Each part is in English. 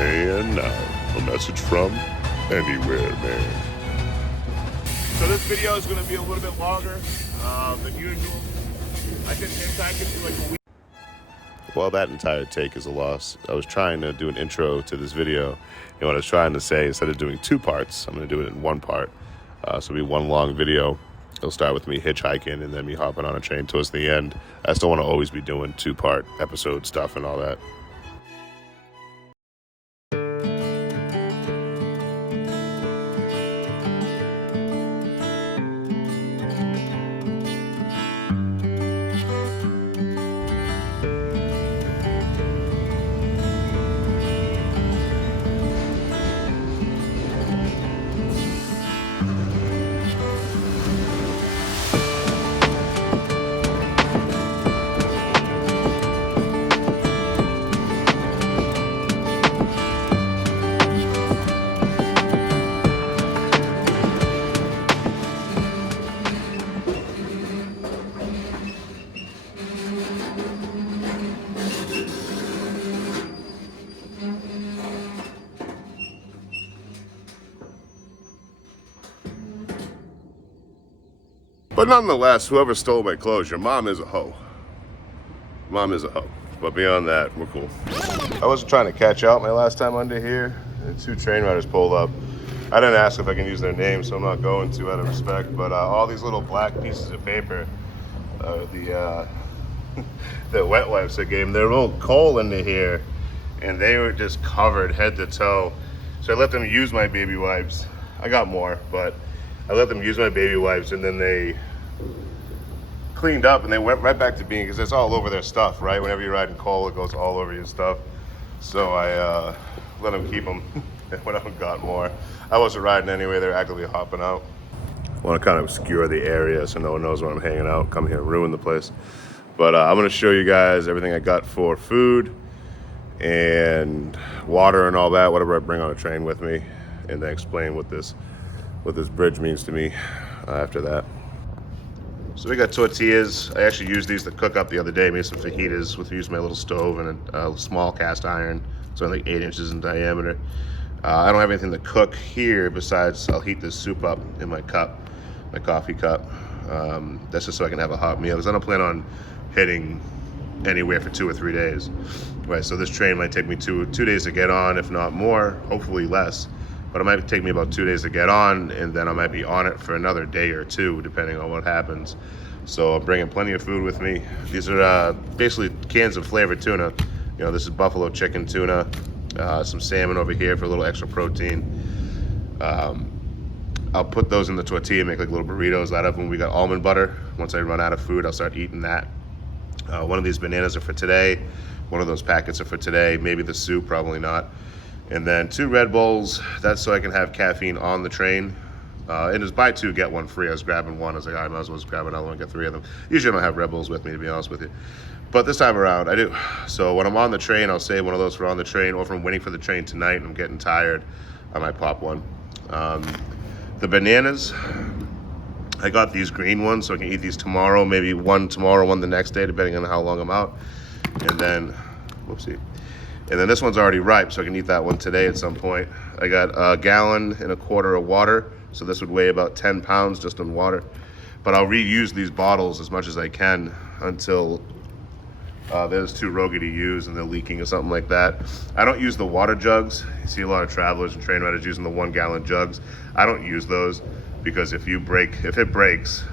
And now, a message from anywhere, man. So this video is going to be a little bit longer than usual. I did hitchhiking for like a week. Well, that entire take is a loss. I was trying to do an intro to this video, and what I was trying to say, instead of doing two parts, I'm going to do it in one part. So it'll be one long video. It'll start with me hitchhiking and then me hopping on a train towards the end. I still want to always be doing two-part episode stuff and all that. But nonetheless, whoever stole my clothes, your mom is a hoe. Mom is a hoe. But beyond that, we're cool. I wasn't trying to catch out my last time under here, and two train riders pulled up. I didn't ask if I can use their names, so I'm not going to out of respect, but all these little black pieces of paper, the wet wipes I gave them, they rolled coal into here, and they were just covered head to toe. So I let them use my baby wipes. I got more, but I let them use my baby wipes, and then they cleaned up and they went right back to being, because it's all over their stuff, right? Whenever you're riding coal, it goes all over your stuff. So I let them keep them. Went up and got more. I wasn't riding anyway, they're actively hopping out. I want to kind of obscure the area so no one knows where I'm hanging out. Come here and ruin the place. But I'm going to show you guys everything I got for food and water and all that, whatever I bring on a train with me, and then explain what this bridge means to me after that. So we got tortillas. I actually used these to cook up the other day. Made some fajitas with using my little stove and a small cast iron. It's only like 8 inches in diameter. I don't have anything to cook here besides I'll heat this soup up in my cup, my coffee cup. That's just so I can have a hot meal, because I don't plan on hitting anywhere for 2 or 3 days. Right, so this train might take me two days to get on, if not more, hopefully less. But it might take me about 2 days to get on, and then I might be on it for another day or two, depending on what happens. So I'm bringing plenty of food with me. These are basically cans of flavored tuna. You know, this is buffalo chicken tuna, some salmon over here for a little extra protein. I'll put those in the tortilla, make like little burritos out of them. We got almond butter. Once I run out of food, I'll start eating that. One of these bananas are for today. One of those packets are for today. Maybe the soup, probably not. And then 2 Red Bulls, that's so I can have caffeine on the train. And it's buy 2, get 1 free. I was grabbing one, I was like, I might as well just grab another one, get 3 of them. Usually I don't have Red Bulls with me, to be honest with you. But this time around, I do. So when I'm on the train, I'll save one of those for on the train, or if I'm waiting for the train tonight and I'm getting tired, I might pop one. The bananas, I got these green ones, so I can eat these tomorrow, maybe one tomorrow, one the next day, depending on how long I'm out. And then, whoopsie. And then this one's already ripe, so I can eat that one today at some point. I got 1.25 gallons of water, so this would weigh about 10 pounds just on water. But I'll reuse these bottles as much as I can until there's too rogue to use and they're leaking or something like that. I don't use the water jugs. You see a lot of travelers and train riders using the 1 gallon jugs. I don't use those because if it breaks,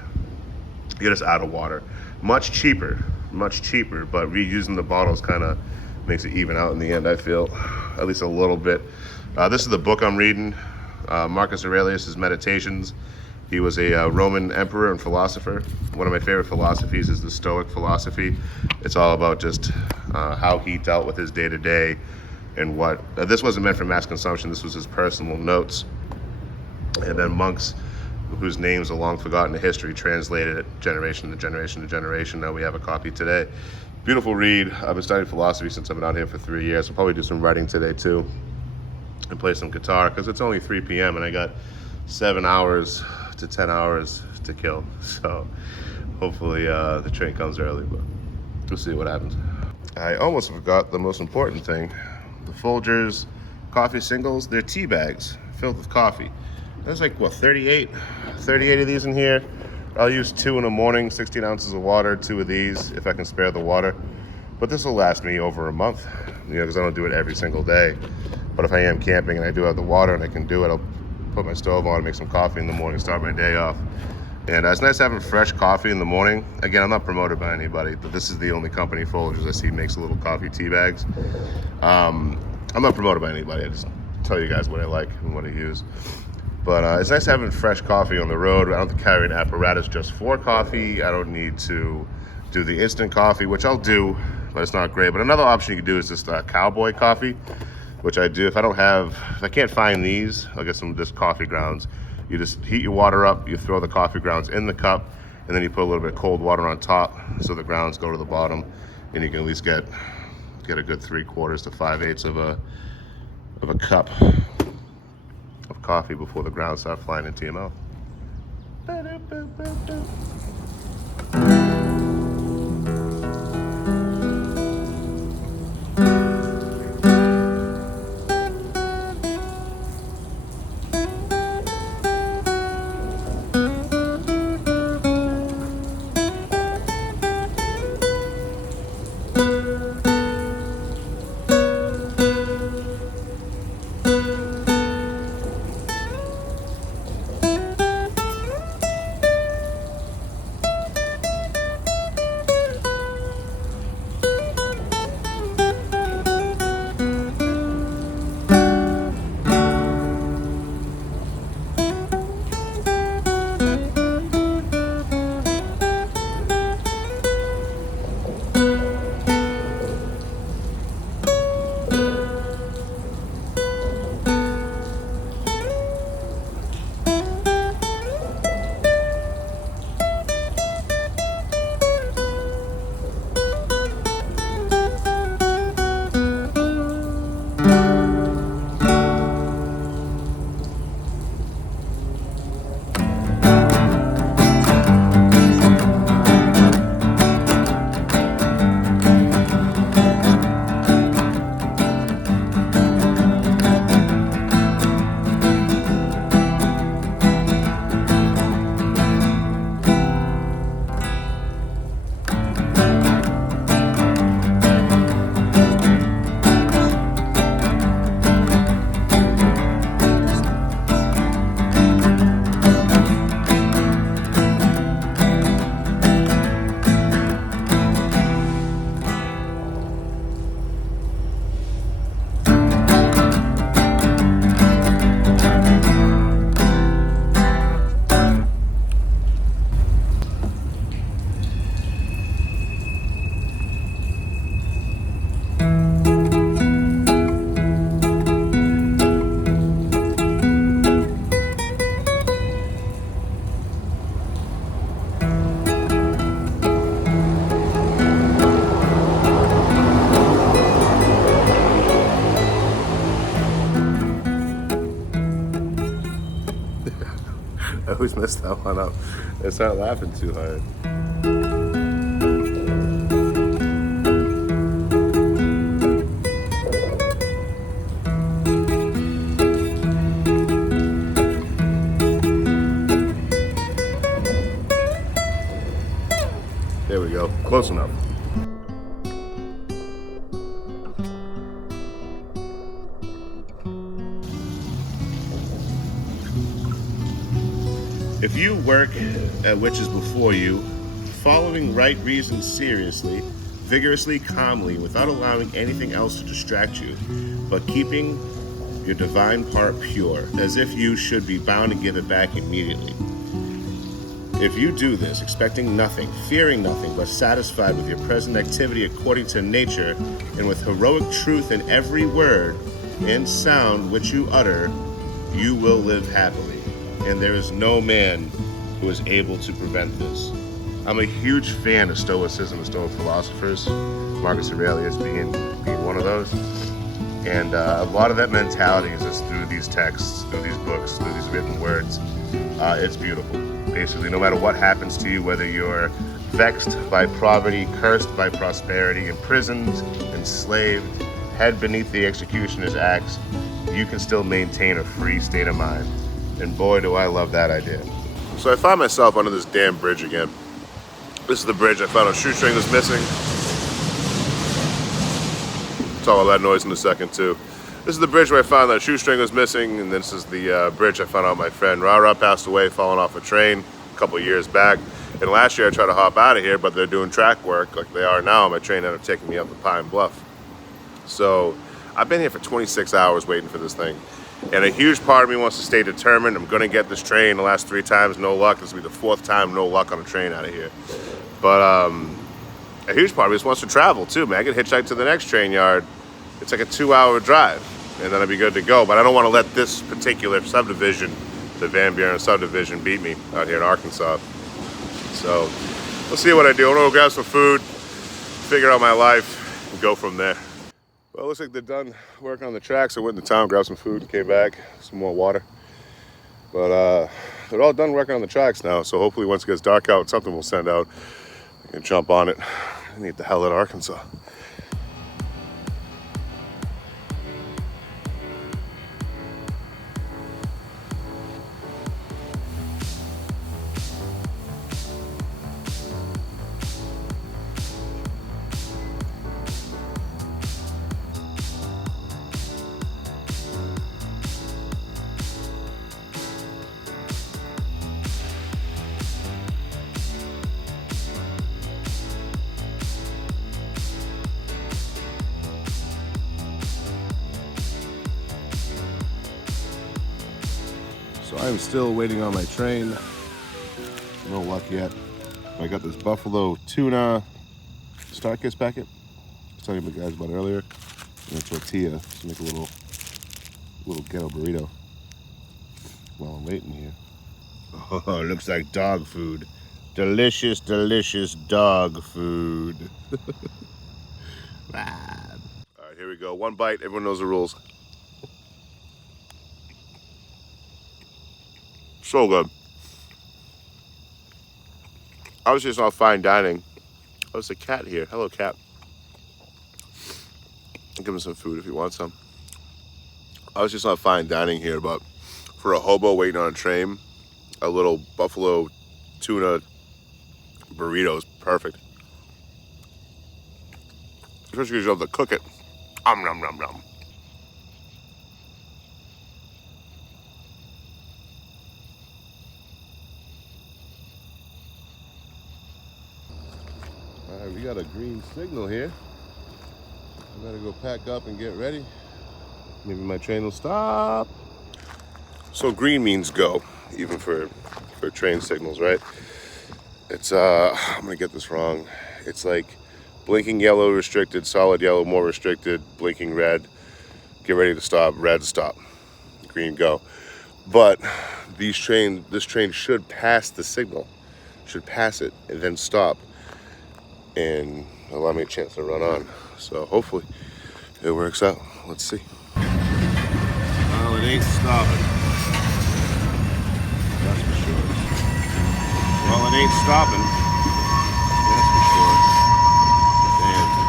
you're just out of water. Much cheaper, but reusing the bottles kind of makes it even out in the end, I feel, at least a little bit. This is the book I'm reading, Marcus Aurelius' Meditations. He was a Roman emperor and philosopher. One of my favorite philosophies is the stoic philosophy. It's all about just how he dealt with his day-to-day and what, this wasn't meant for mass consumption, this was his personal notes. And then monks, whose names are long forgotten in history, translated it generation to generation to generation. Now we have a copy today. Beautiful read. I've been studying philosophy since I've been out here for 3 years. I'll probably do some writing today too and play some guitar, because it's only 3 p.m. and I got 7 hours to 10 hours to kill. So hopefully the train comes early, but we'll see what happens. I almost forgot the most important thing. The Folgers coffee singles. They're tea bags filled with coffee. There's like, what, 38 of these in here. I'll use 2 in the morning, 16 ounces of water, 2 of these if I can spare the water. But this will last me over a month, because I don't do it every single day. But if I am camping and I do have the water and I can do it, I'll put my stove on, make some coffee in the morning, start my day off. And it's nice having fresh coffee in the morning. Again, I'm not promoted by anybody, but this is the only company, Folgers, I see makes little coffee tea bags. I'm not promoted by anybody. I just tell you guys what I like and what I use. But it's nice having fresh coffee on the road. I don't have to carry an apparatus just for coffee. I don't need to do the instant coffee, which I'll do, but it's not great. But another option you can do is just cowboy coffee, which I do. If I can't find these, I'll get some of this coffee grounds. You just heat your water up, you throw the coffee grounds in the cup, and then you put a little bit of cold water on top so the grounds go to the bottom, and you can at least get a good 3/4 to 5/8 of a cup of coffee before the grounds start flying into your mouth. I always mess that one up. I start laughing too hard. There we go. Close enough. If you work at which is before you, following right reasons seriously, vigorously, calmly, without allowing anything else to distract you, but keeping your divine part pure, as if you should be bound to give it back immediately. If you do this, expecting nothing, fearing nothing, but satisfied with your present activity according to nature, and with heroic truth in every word and sound which you utter, you will live happily. And there is no man who is able to prevent this. I'm a huge fan of Stoicism and Stoic philosophers, Marcus Aurelius being one of those. And a lot of that mentality is just through these texts, through these books, through these written words. It's beautiful. Basically, no matter what happens to you, whether you're vexed by poverty, cursed by prosperity, imprisoned, enslaved, head beneath the executioner's axe, you can still maintain a free state of mind. And boy, do I love that idea. So I find myself under this damn bridge again. This is the bridge I found a shoestring was missing. Talk about that noise in a second too. This is the bridge where I found that shoestring was missing, and this is the bridge I found out my friend Rara passed away falling off a train a couple of years back. And last year I tried to hop out of here, but they're doing track work like they are now. My train ended up taking me up to Pine Bluff. So I've been here for 26 hours waiting for this thing. And a huge part of me wants to stay determined. I'm gonna get this train. The last 3 times, no luck. This will be the 4th time, no luck on a train out of here. But a huge part of me just wants to travel too, man. I can hitchhike to the next train yard. It's like a 2-hour drive, and then I'd be good to go. But I don't want to let this particular subdivision, the Van Buren subdivision, beat me out here in Arkansas. So we'll see what I do. I'm gonna go grab some food, figure out my life, and go from there. Well, it looks like they're done working on the tracks. I went into town, grabbed some food, and came back, some more water. But they're all done working on the tracks now, so hopefully once it gets dark out, something will send out. I can jump on it and get the hell out of Arkansas. So I'm still waiting on my train. No luck yet. I got this buffalo tuna Starkist packet. I was telling you guys about earlier. And a tortilla to make a little ghetto burrito while I'm waiting here. Oh, looks like dog food. Delicious, delicious dog food. All right, here we go. One bite. Everyone knows the rules. So good. Obviously, it's not fine dining. Oh, there's a cat here. Hello, cat. I'll give him some food if he wants some. Obviously, it's not fine dining here, but for a hobo waiting on a train, a little buffalo tuna burrito is perfect. Especially because you have to cook it. Nom, nom, nom. All right, we got a green signal here. I better go pack up and get ready. Maybe my train will stop. So green means go, even for train signals, right? It's I'm gonna get this wrong. It's like blinking yellow restricted, solid yellow more restricted, blinking red, get ready to stop, red stop, green go. But this train should pass the signal, should pass it and then stop and allow me a chance to run on. So hopefully it works out. Let's see. Well, it ain't stopping. That's for sure. Well, it ain't stopping. That's for sure. Damn.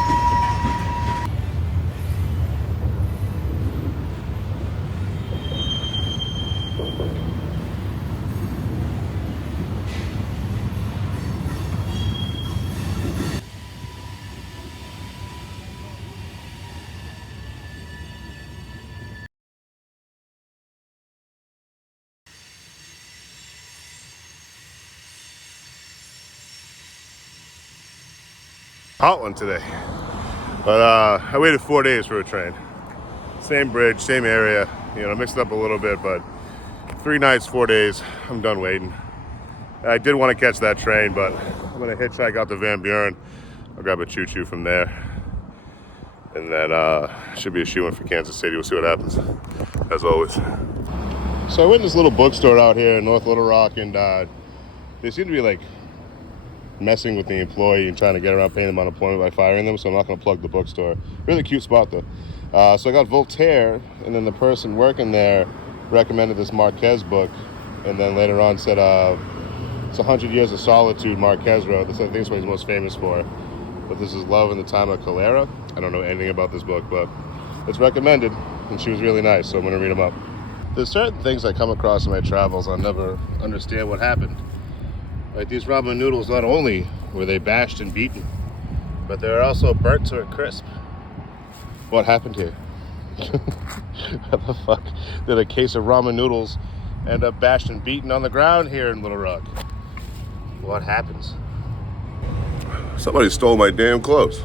Hot one today, but I waited 4 days for a train. Same bridge, same area, you know, mixed up a little bit, but 3 nights, 4 days, I'm done waiting. I did want to catch that train, but I'm gonna hitchhike out to Van Buren. I'll grab a choo-choo from there, and then should be a shoe-in for Kansas City. We'll see what happens, as always. So I went in this little bookstore out here in North Little Rock, and they seem to be like messing with the employee and trying to get around paying them unemployment by firing them, so I'm not going to plug the bookstore. Really cute spot though. So I got Voltaire, and then the person working there recommended this Marquez book, and then later on said it's 100 Years of Solitude Marquez wrote. That's I think that's what he's most famous for. But this is Love in the Time of Cholera. I don't know anything about this book, but it's recommended. and she was really nice, so I'm gonna read them up. There's certain things I come across in my travels I'll never understand what happened. Like these ramen noodles, not only were they bashed and beaten, but they were also burnt to a crisp. What happened here? How the fuck did a case of ramen noodles end up bashed and beaten on the ground here in Little Rock? What happens? Somebody stole my damn clothes.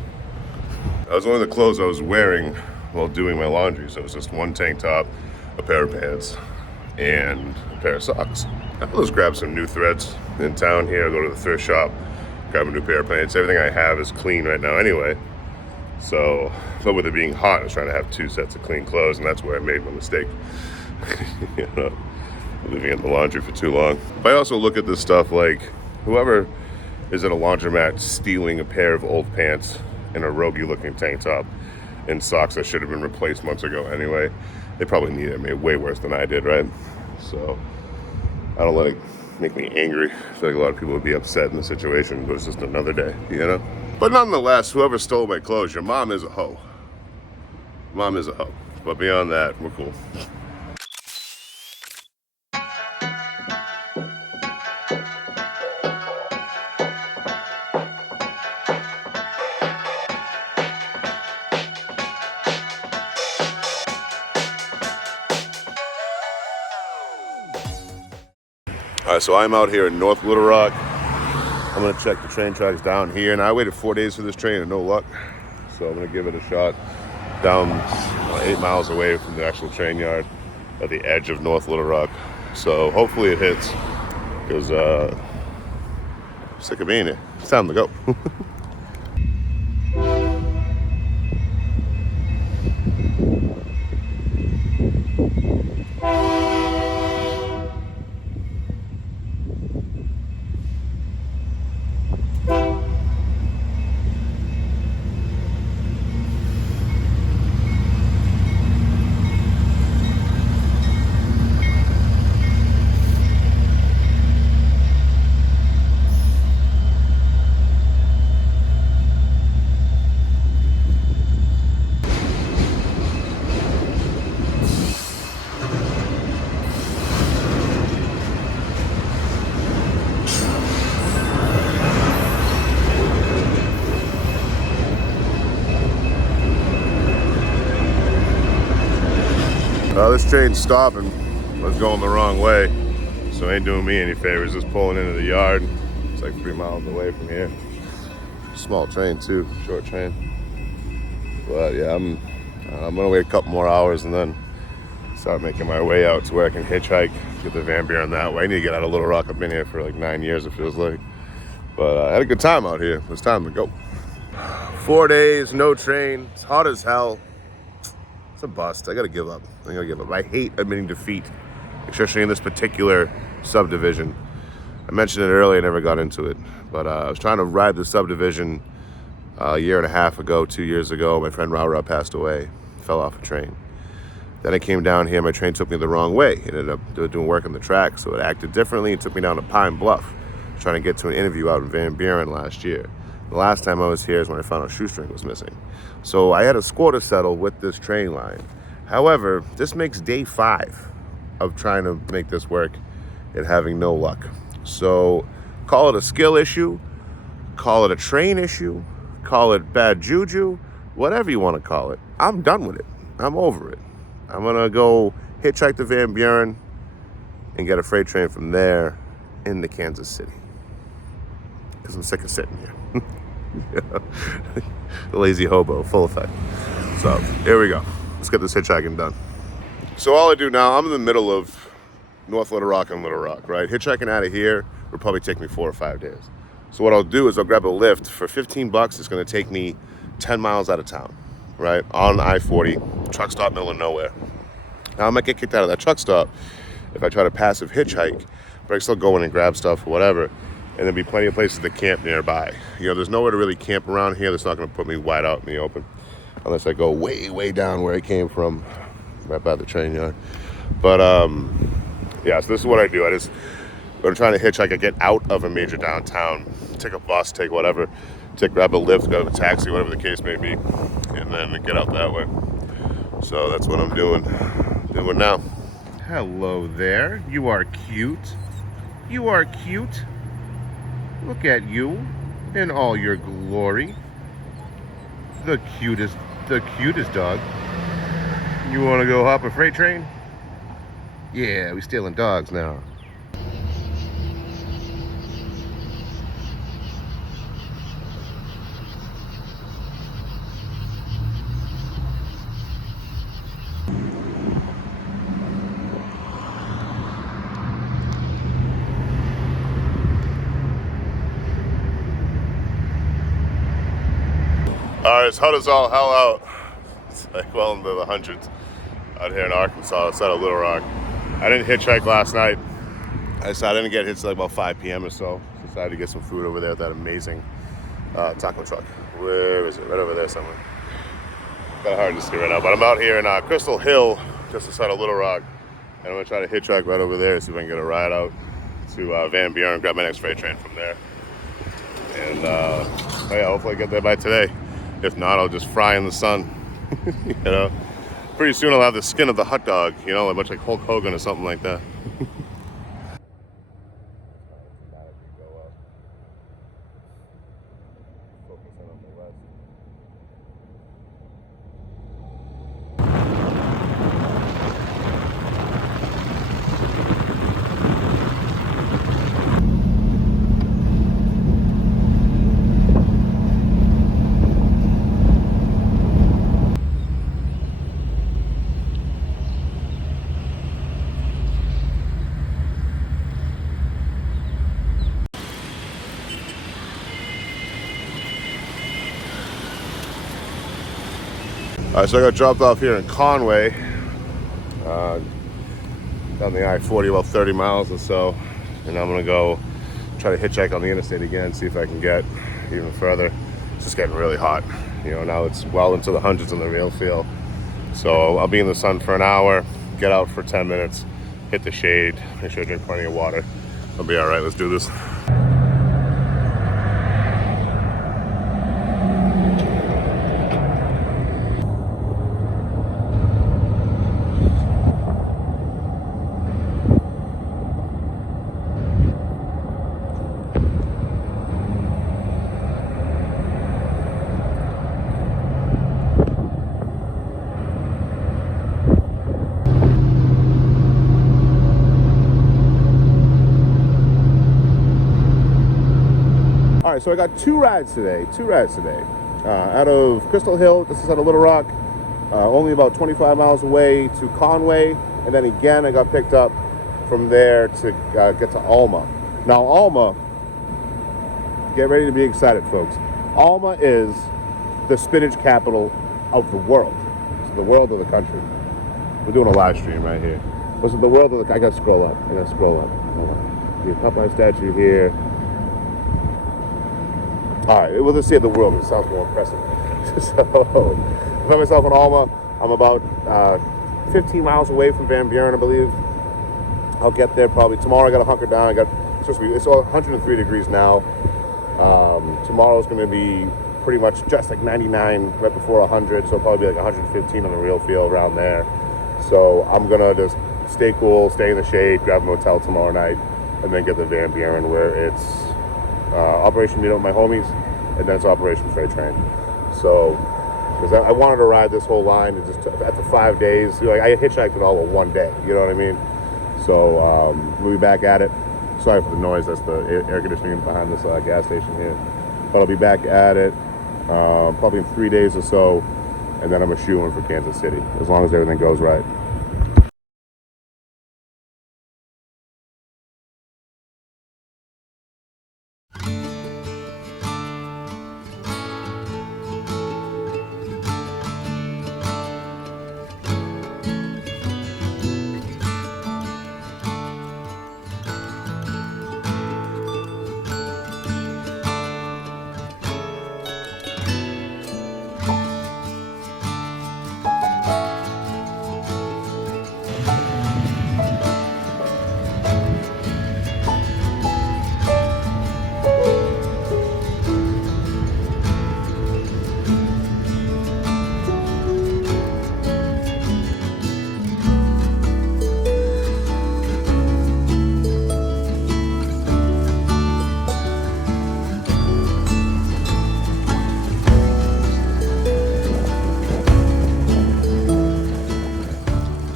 That was one of the clothes I was wearing while doing my laundry. So it was just one tank top, a pair of pants, and a pair of socks. I'll just grab some new threads in town here, go to the thrift shop, grab a new pair of pants. Everything I have is clean right now anyway. So, but with it being hot, I was trying to have 2 sets of clean clothes, and that's where I made my mistake. You know, leaving it in the laundry for too long. But I also look at this stuff like, whoever is at a laundromat stealing a pair of old pants and a roguey-looking tank top and socks that should have been replaced months ago anyway, they probably need it. I mean, way worse than I did, right? So, I don't let it make me angry. I feel like a lot of people would be upset in the situation, but it's just another day, you know? But nonetheless, whoever stole my clothes, your mom is a hoe. Mom is a hoe. But beyond that, we're cool. All right, so I'm out here in North Little Rock. I'm gonna check the train tracks down here. Now I waited 4 days for this train and no luck. So I'm gonna give it a shot down 8 miles away from the actual train yard at the edge of North Little Rock. So hopefully it hits, because I'm sick of being here. It's time to go. This train's stopping. I was going the wrong way, so it ain't doing me any favors. Just pulling into the yard. It's like 3 miles away from here. Small train too, short train. But yeah, I'm gonna wait a couple more hours and then start making my way out to where I can hitchhike, get the Van Buren that way. I need to get out of Little Rock. I've been here for like 9 years, it feels like. But I had a good time out here. It's time to go. 4 days, no train. It's hot as hell. It's a bust. I gotta give up. I hate admitting defeat, especially in this particular subdivision. I mentioned it earlier, I never got into it. But I was trying to ride the subdivision a year and a half ago, 2 years ago. My friend Ra passed away, fell off a train. Then I came down here, my train took me the wrong way. It ended up doing work on the track, so it acted differently. It took me down to Pine Bluff, trying to get to an interview out in Van Buren last year. The last time I was here is when I found out a shoestring was missing. So I had a score to settle with this train line. However, this makes day 5 of trying to make this work and having no luck. So call it a skill issue, call it a train issue, call it bad juju, whatever you want to call it. I'm done with it. I'm over it. I'm gonna go hitchhike to Van Buren and get a freight train from there into Kansas City. Because I'm sick of sitting here. The lazy hobo, full effect. So here we go. Let's get this hitchhiking done. So all I do now, I'm in the middle of North Little Rock and Little Rock, right? Hitchhiking out of here would probably take me 4 or 5 days. So what I'll do is I'll grab a Lyft for $15. It's gonna take me 10 miles out of town, right? On I-40, truck stop, middle of nowhere. Now I might get kicked out of that truck stop if I try to passive hitchhike, but I can still go in and grab stuff or whatever. And there'll be plenty of places to camp nearby. You know, there's nowhere to really camp around here that's not gonna put me wide out in the open. Unless I go way, way down where I came from, right by the train yard. But yeah, so this is what I do. When I'm trying to hitchhike, I get out of a major downtown, take a bus, take whatever, grab a Lyft, go to a taxi, whatever the case may be, and then get out that way. So that's what I'm doing now. Hello there. You are cute. You are cute. Look at you in all your glory. The cutest dog. You want to go hop a freight train? Yeah, we stealing dogs now. Alright, it's hot as all hell out. It's like well into the hundreds out here in Arkansas. It's out of Little Rock. I didn't hitchhike last night. I didn't get hit till like about 5 p.m. or so. Decided to get some food over there at that amazing taco truck. Where is it? Right over there somewhere. Kind of hard to see right now, but I'm out here in Crystal Hill, just outside of Little Rock. And I'm gonna try to hitchhike right over there, see if I can get a ride out to Van Buren, grab my next freight train from there. And oh yeah, hopefully I get there by today. If not, I'll just fry in the sun. You know, pretty soon I'll have the skin of the hot dog, you know, much like Hulk Hogan or something like that. All right, so I got dropped off here in Conway, down the I-40, about 30 miles or so, and I'm gonna go try to hitchhike on the interstate again, see if I can get even further. It's just getting really hot. You know, now it's well into the hundreds in the real feel. So I'll be in the sun for an hour, get out for 10 minutes, hit the shade, make sure I drink plenty of water. I'll be all right, let's do this. All right, so I got two rides today. Out of Crystal Hill, this is out of Little Rock, only about 25 miles away to Conway, and then again I got picked up from there to get to Alma. Now Alma, get ready to be excited, folks. Alma is the spinach capital of the world. It's the world of the country. We're doing a live stream right here. This is the world of the, I gotta scroll up. Hold on. The Popeye statue here. All right, we'll just see the world. It sounds more impressive. So, I find myself in Alma. I'm about 15 miles away from Van Buren, I believe. I'll get there probably tomorrow. I got to hunker down. It's all 103 degrees now. Tomorrow's going to be pretty much just like 99, right before 100. So probably like 115 on the real feel around there. So I'm gonna just stay cool, stay in the shade, grab a motel tomorrow night, and then get the Van Buren where it's Operation Meet Up with my homies, and then it's Operation Freight Train. So, because I wanted to ride this whole line, and just after 5 days, you know, like I hitchhiked it all in one day. You know what I mean? So we'll be back at it. Sorry for the noise. That's the air conditioning behind this gas station here. But I'll be back at it probably in 3 days or so, and then I'm a shoe in for Kansas City as long as everything goes right.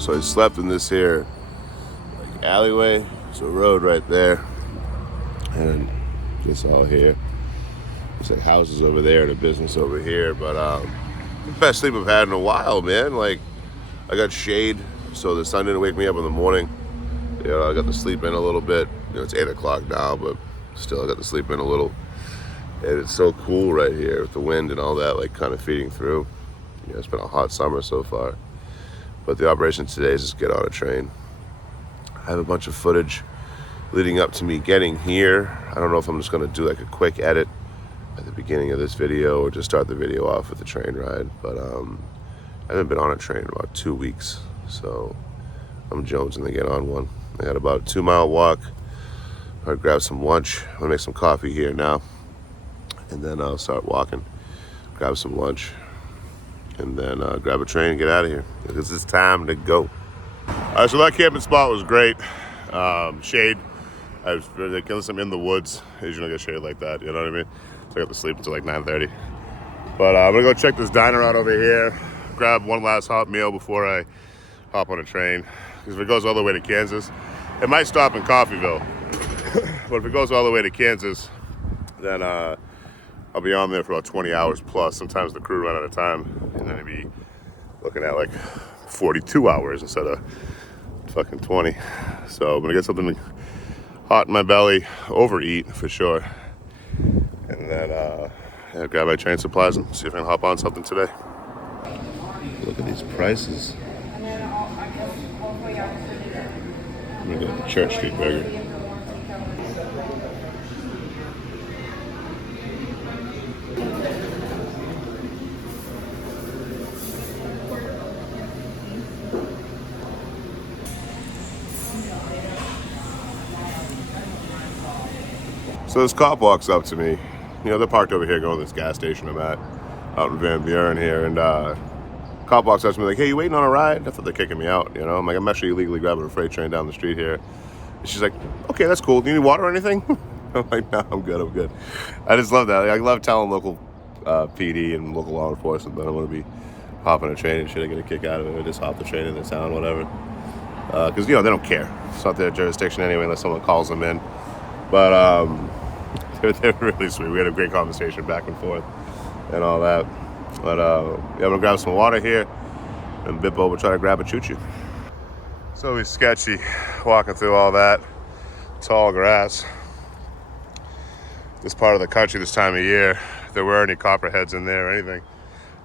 So I slept in this here like alleyway. There's a road right there, and this all here. It's like houses over there and a business over here. But the best sleep I've had in a while, man. Like, I got shade, so the sun didn't wake me up in the morning. You know, I got to sleep in a little bit. You know, it's 8 o'clock now, but still I got to sleep in a little. And it's so cool right here with the wind and all that, like, kind of feeding through. You know, it's been a hot summer so far. But the operation today is just get on a train. I have a bunch of footage leading up to me getting here. I don't know if I'm just going to do like a quick edit at the beginning of this video or just start the video off with the train ride. But I haven't been on a train in about 2 weeks, so I'm jonesing to get on one. I got about a 2-mile walk. I'll grab some lunch. I'm gonna make some coffee here now, and then I'll start walking, grab some lunch, and then grab a train and get out of here because it's time to go. All right, so that camping spot was great. Shade. I was ridiculous. I'm in the woods. Usually don't get shade like that. You know what I mean? So I got to sleep until like 9:30. But I'm gonna go check this diner out over here. Grab one last hot meal before I hop on a train. Because if it goes all the way to Kansas, it might stop in Coffeyville. But if it goes all the way to Kansas, then I'll be on there for about 20 hours plus. Sometimes the crew run out of time, and then I'll be looking at like 42 hours instead of fucking 20. So I'm gonna get something hot in my belly, overeat for sure, and then yeah, grab my train supplies and see if I can hop on something today. Look at these prices. I'm gonna go to Church Street Burger. So this cop walks up to me. You know, they're parked over here going to this gas station I'm at out in Van Buren here, and cop walks up to me like, hey, you waiting on a ride? I thought they're kicking me out, you know? I'm like, I'm actually illegally grabbing a freight train down the street here. And she's like, okay, that's cool. Do you need water or anything? I'm like, no, I'm good. I just love that. I love telling local PD and local law enforcement that I want to be hopping a train and shit. I get a kick out of it. I just hop the train in the town, whatever. Because, you know, they don't care. It's not their jurisdiction anyway unless someone calls them in. But they're really sweet. We had a great conversation back and forth and all that. But yeah, I'm gonna grab some water here and bip over, try to grab a choo-choo. So it's sketchy walking through all that tall grass. This part of the country this time of year, if there were any copperheads in there or anything,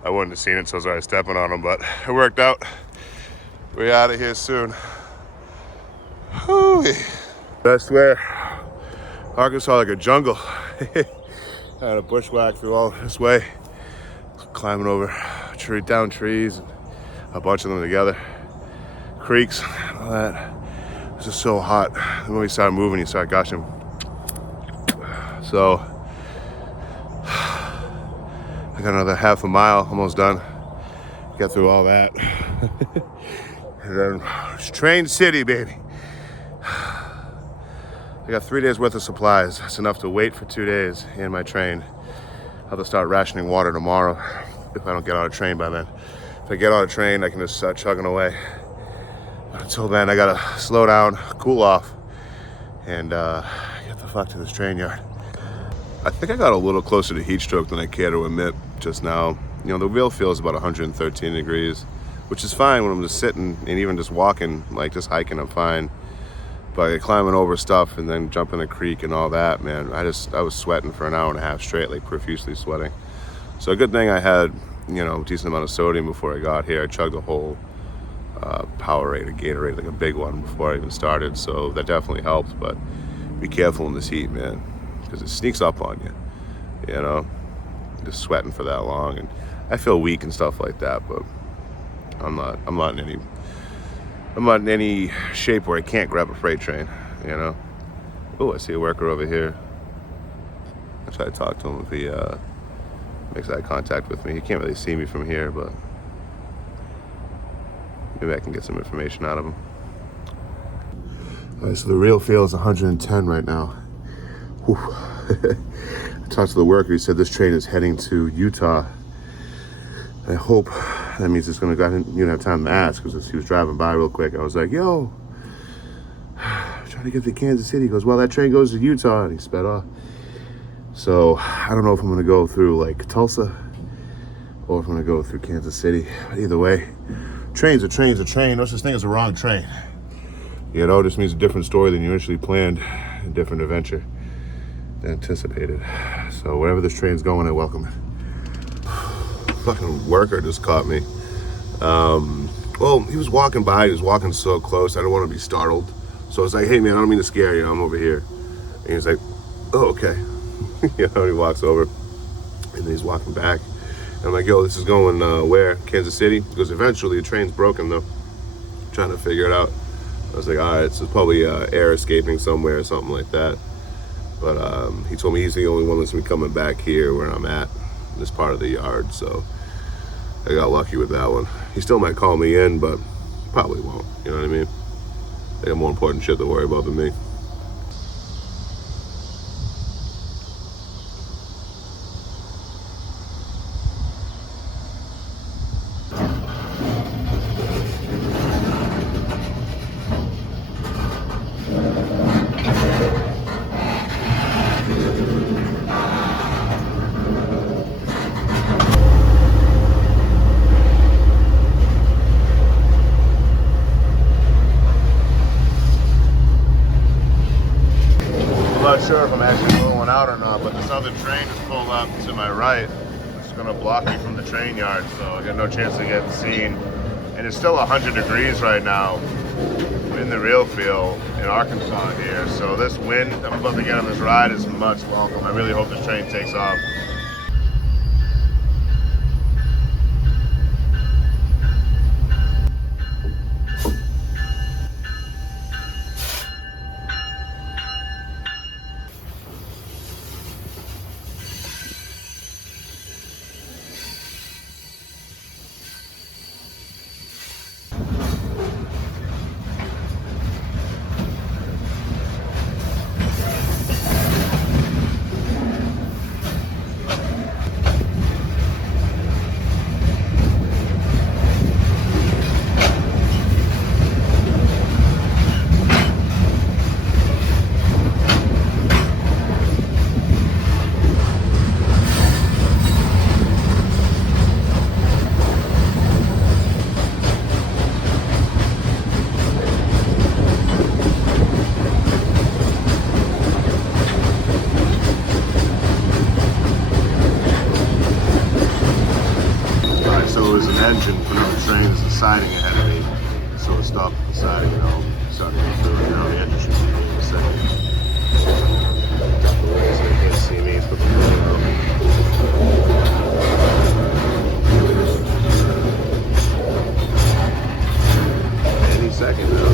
I wouldn't have seen it, so I started stepping on them, but it worked out. We're out of here soon. Whew. I swear, Arkansas like a jungle. I had a bushwhack through all this way, climbing over down trees, and a bunch of them together, creeks, all that. It's just so hot. When we started moving, you start gushing. So I got another half a mile, almost done. Get through all that, and then it's Train City, baby. I got 3 days worth of supplies. That's enough to wait for 2 days in my train. I'll have to start rationing water tomorrow if I don't get on a train by then. If I get on a train, I can just start chugging away. But until then, I gotta slow down, cool off, and get the fuck to this train yard. I think I got a little closer to heat stroke than I care to admit just now. You know, the real feel is about 113 degrees, which is fine when I'm just sitting and even just walking, like just hiking, I'm fine. But climbing over stuff and then jumping a creek and all that, man, I was sweating for an hour and a half straight, like profusely sweating. So a good thing I had, you know, a decent amount of sodium before I got here. I chugged a whole Powerade or Gatorade, like a big one, before I even started. So that definitely helped. But be careful in this heat, man, because it sneaks up on you. You know, just sweating for that long, and I feel weak and stuff like that. But I'm not in any shape where I can't grab a freight train, you know. Oh, I see a worker over here. I'll try to talk to him if he makes eye contact with me. He can't really see me from here, but maybe I can get some information out of him. All right, so the real feel is 110 right now. Whew. I talked to the worker. He said this train is heading to Utah. I hope that means it's gonna go. You didn't have time to ask because he was driving by real quick. I was like, "Yo, trying to get to Kansas City." He goes, "Well, that train goes to Utah," and he sped off. So I don't know if I'm gonna go through like Tulsa or if I'm gonna go through Kansas City. But either way, train's a train. No such thing as a wrong train. You know, it just means a different story than you initially planned, a different adventure than anticipated. So wherever this train's going, I welcome it. Fucking worker just caught me. Well, he was walking by. He was walking so close. I don't want to be startled. So I was like, "Hey, man, I don't mean to scare you. I'm over here." And he's like, "Oh, okay." You know, and he walks over, and then he's walking back. And I'm like, "Yo, this is going where? Kansas City?" Because eventually the train's broken, though. I'm trying to figure it out. I was like, "All right, so it's probably air escaping somewhere or something like that." But he told me he's the only one that's been coming back here where I'm at, this part of the yard. So I got lucky with that one. He still might call me in, but probably won't. You know what I mean? They got more important shit to worry about than me. I'm not sure if I'm actually rolling out or not, but this other train is pulled up to my right. It's going to block me from the train yard, so I got no chance of getting seen. And it's still 100 degrees right now in the real field in Arkansas here. So this wind I'm about to get on this ride is much welcome. I really hope this train takes off. Engine for another train is the siding ahead of me, so it stopped at the siding, you know, starting to go through it. Now the engine should be in a second. The way so they can't see me, put the phone out. Any second now.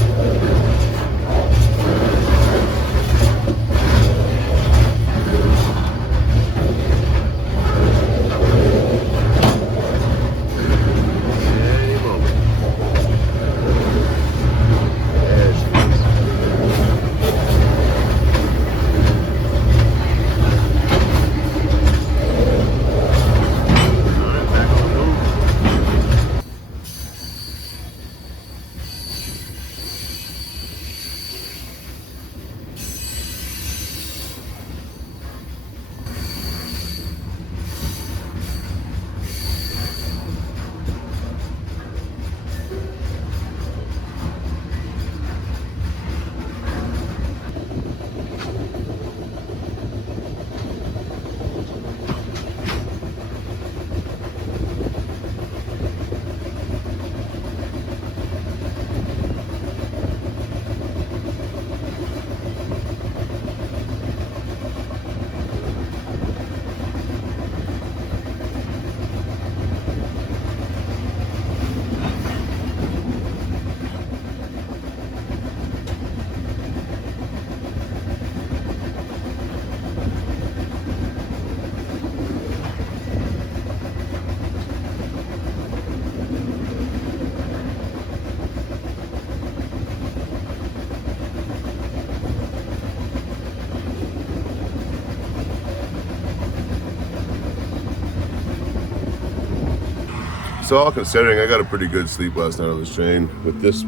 So all considering, I got a pretty good sleep last night on this train. With this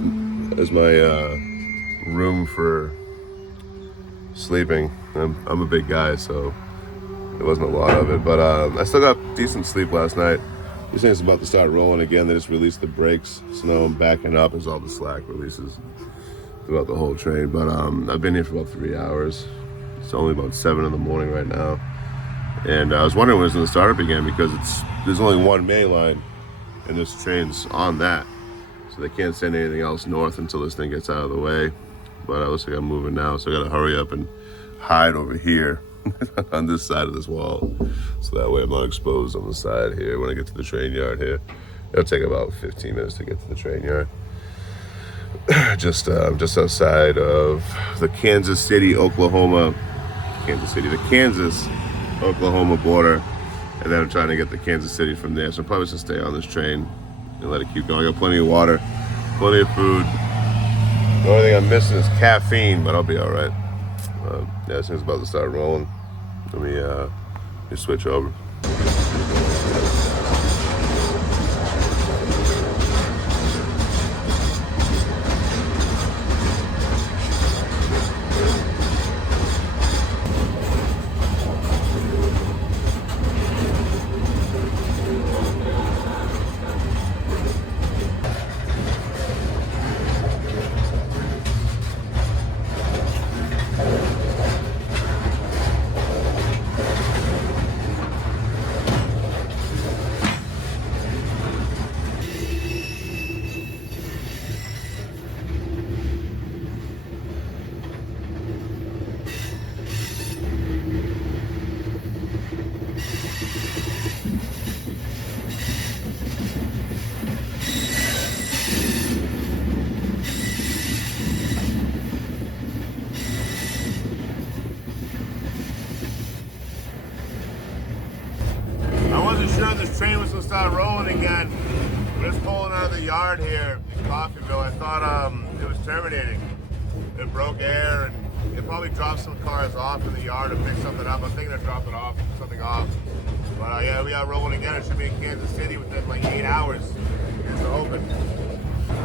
as my room for sleeping. I'm a big guy, so there wasn't a lot of it. But I still got decent sleep last night. This thing's about to start rolling again. They just released the brakes, so now I'm backing up as all the slack releases throughout the whole train. But I've been here for about 3 hours. It's only about 7 in the morning right now. And I was wondering when it was going to start up again, because there's only one main line, and this train's on that. So they can't send anything else north until this thing gets out of the way. But it looks like I'm moving now, so I got to hurry up and hide over here on this side of this wall, so that way I'm not exposed on the side here when I get to the train yard here. It'll take about 15 minutes to get to the train yard. just outside of the Kansas Oklahoma border, and then I'm trying to get to Kansas City from there. So I'm probably just gonna stay on this train and let it keep going. I got plenty of water, plenty of food. The only thing I'm missing is caffeine, but I'll be all right. Yeah, this thing's about to start rolling. Let me switch over. This train was going to start rolling again. We're just pulling out of the yard here in Coffeyville. I thought it was terminating. It broke air, and it probably dropped some cars off in the yard and picked something up. I'm thinking it dropped something off. But yeah, we are rolling again. It should be in Kansas City within like 8 hours. It's open.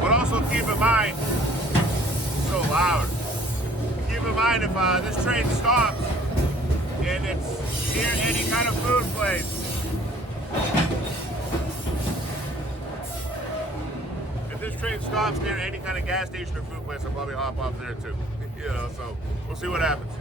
But also keep in mind, it's so loud. Keep in mind, if this train stops and it's near any kind of food place, if this train stops near any kind of gas station or food place, I'll probably hop off there too. You know, so we'll see what happens.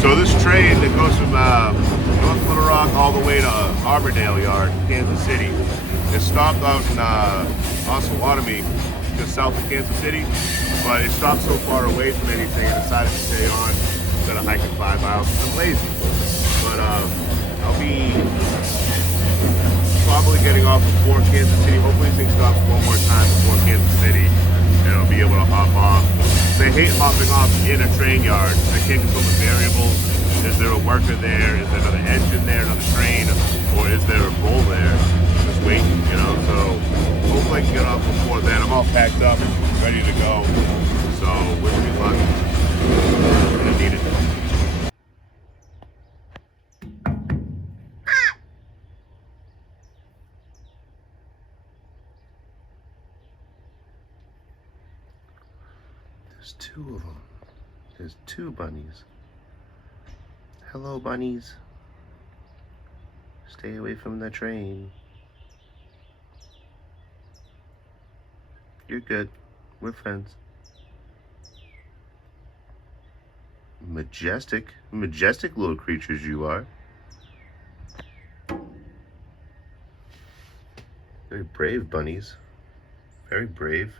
So this train that goes from North Little Rock all the way to Arbordale Yard, Kansas City, is stopped out in Osawatomie, just south of Kansas City, but it stopped so far away from anything I decided to stay on instead of hiking 5 miles. I'm lazy, but I'll be probably getting off before Kansas City. Hopefully this thing stops one more time before Kansas City, and I'll be able to hop off. They hate hopping off in a train yard. They can't control the variables. Is there a worker there? Is there another engine there, another train? Or is there a bull there just waiting, you know? So hopefully I can get off before then. I'm all packed up, ready to go. So wish me luck. I'm gonna need it. There's 2 of them. There's 2 bunnies. Hello, bunnies. Stay away from the train. You're good. We're friends. Majestic little creatures you are. Very brave bunnies. Very brave.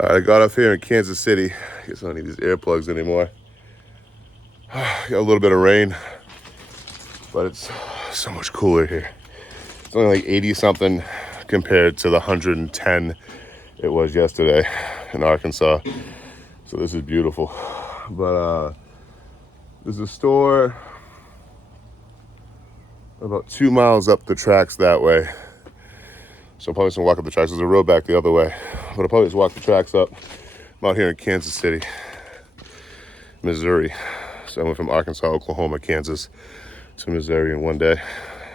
All right, I got off here in Kansas City. I guess I don't need these earplugs anymore. Got a little bit of rain, but it's so much cooler here. It's only like 80 something compared to the 110 it was yesterday in Arkansas. So this is beautiful. But there's a store about 2 miles up the tracks that way. So I'm probably just gonna walk up the tracks. There's a road back the other way. But I'll probably just walk the tracks up. I'm out here in Kansas City, Missouri. So I went from Arkansas, Oklahoma, Kansas to Missouri in one day.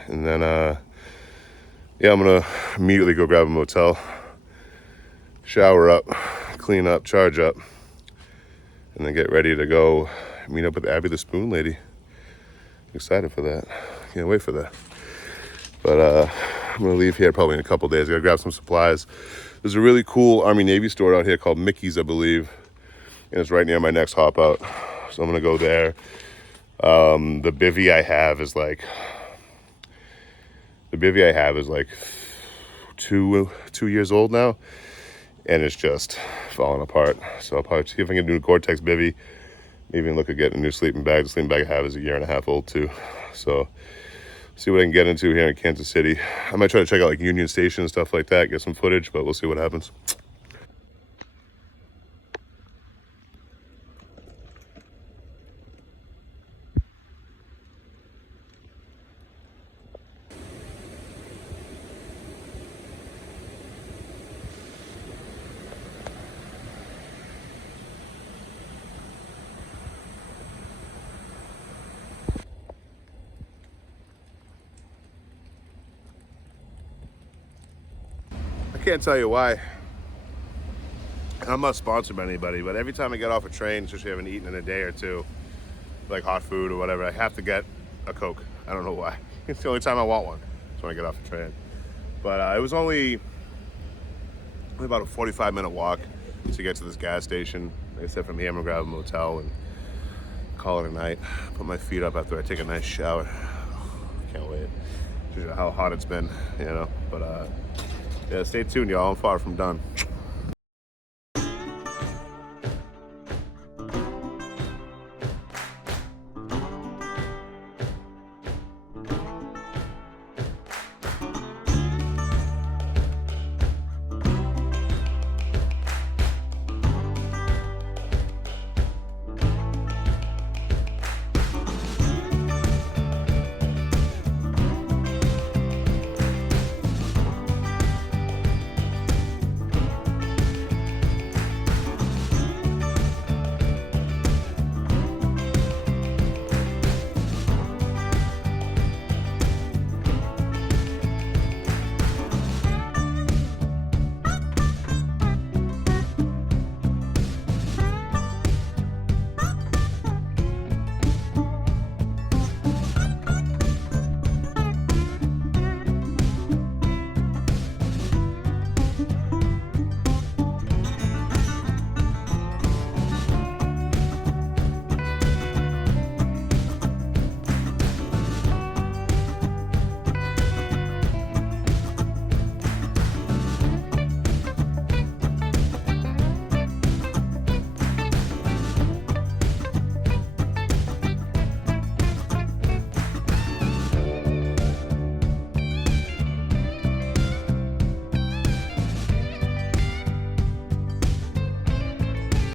And then, yeah, I'm gonna immediately go grab a motel, shower up, clean up, charge up, and then get ready to go meet up with Abby the Spoon Lady. I'm excited for that. Can't wait for that. But I'm gonna leave here probably in a couple days. I gotta grab some supplies. There's a really cool Army-Navy store out here called Mickey's, I believe. And it's right near my next hop out. So I'm gonna go there. The bivvy I have is like 2 years old now. And it's just falling apart. So I'll probably see if I can do a Gore-Tex bivvy. Maybe even look at getting a new sleeping bag. The sleeping bag I have is 1.5 years old too. So see what I can get into here in Kansas City. I might try to check out like Union Station and stuff like that, get some footage, but we'll see what happens. I can't tell you why. I'm not sponsored by anybody, but every time I get off a train, especially I haven't eaten in a day or two, like hot food or whatever, I have to get a Coke. I don't know why. It's the only time I want one. It's when I get off the train. But it was only about a 45-minute walk to get to this gas station. Like I said, from here I'm gonna grab a motel and call it a night. Put my feet up after I take a nice shower. Can't wait. Just how hot it's been, you know. But yeah, stay tuned, y'all. I'm far from done.